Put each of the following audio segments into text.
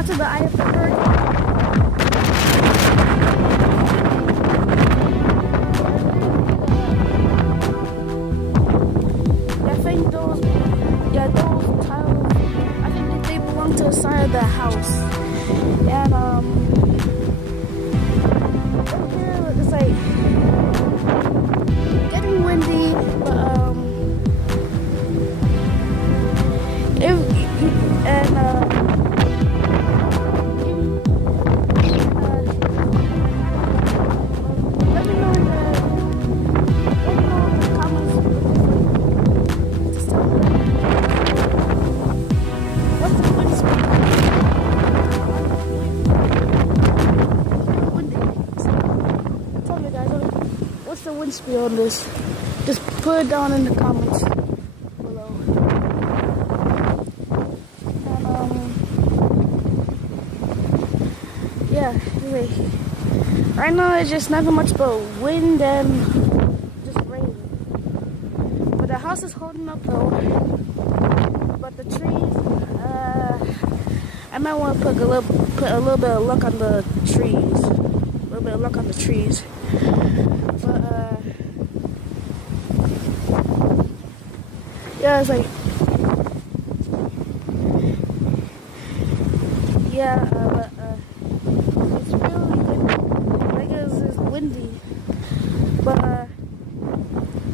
out to the eye of the hurricane. Those tiles, I think that they belong to the side of the house. And right here it's like getting windy, but let me know in the comments. Just tell me what's the wind speed? Tell me guys, what's the wind speed on this? Just put it down in the comments below. And yeah, anyway, right now it's just nothing much but wind and just rain. But the house is holding up though. But the trees, I might want to put a little bit of luck on the trees. A little bit of luck on the trees. But yeah, it's like, yeah, but it's really good. Like it's windy. But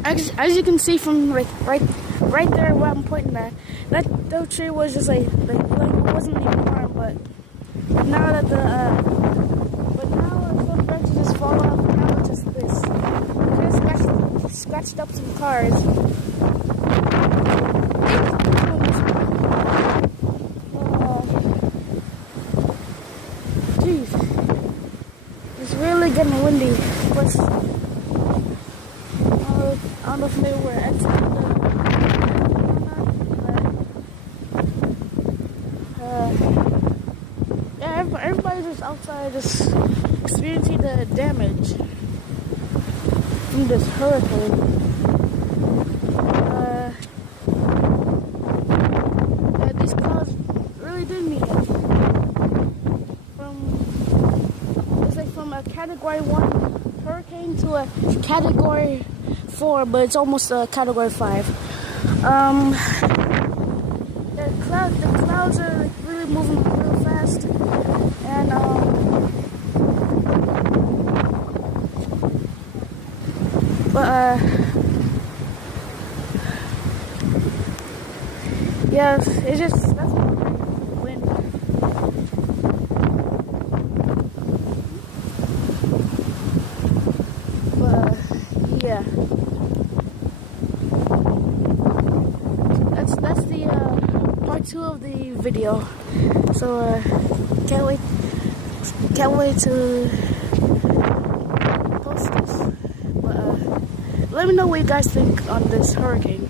as you can see from like right there where I'm pointing at, that tree was just like it wasn't even harmed. But now that some branches just fall off, now it's just this. It just scratched up some cars. Jeez, it's really getting windy. But I don't know if maybe we're exiting yeah, everybody's just outside, just experiencing the damage from this hurricane. Yeah, these clouds really did mean it. It's like from a Category 1 hurricane to a Category 4, but it's almost a Category 5. The clouds are like really moving real fast, and yeah, it's just that's wind. But yeah. That's the part 2 of the video. So can't wait to post this. But let me know what you guys think on this hurricane.